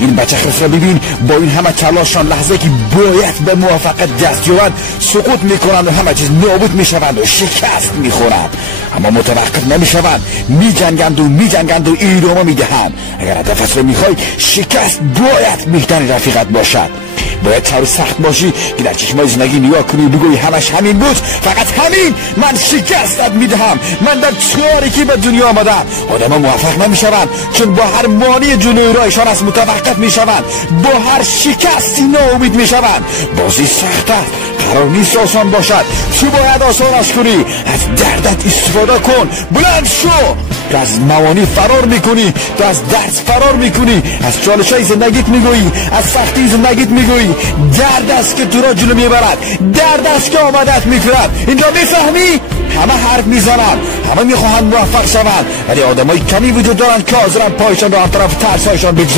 این بچخرس را ببین، با این همه تلاششان لحظه که باید به موفقیت دست یابند سقوط میکنند و همه چیز نابود میشوند و شکست میخورند، اما متوقف نمیشوند، میجنگند و ادامه میدهند. اگر هدفت را میخوای شکست باید میهتن رفیقت باشد، باید طور سخت باشی که در چشمای زندگی نگاه کنی و بگویی همش همین بود، فقط همین، من شکستت میدهم، من در تاریکی به دنیا آمدم. آدم ها موفق نمیشوند چون با هر مانع جلوی راهشان از متوقف میشوند، با هر شکستی ناامید میشوند. بازی سخت است، قرار نیست آسان باشد، تو باید آسانش کنی. از دردت استفاده کن، بلند شو. تو از موانع فرار میکنی، تو از درس فرار میکنی، از چالشای زندگیت میگویی، از سختی زندگیت میگویی. درد است که تو را جلو میبرد، درد است که آمدت میکرد. این را میفهمی؟ همه حرف میزنند، همه میخواهند موفق شوند، ولی آدمای کمی وجود دارند که حاضرند پایشان را هم طرف ترسایشان بگذارند.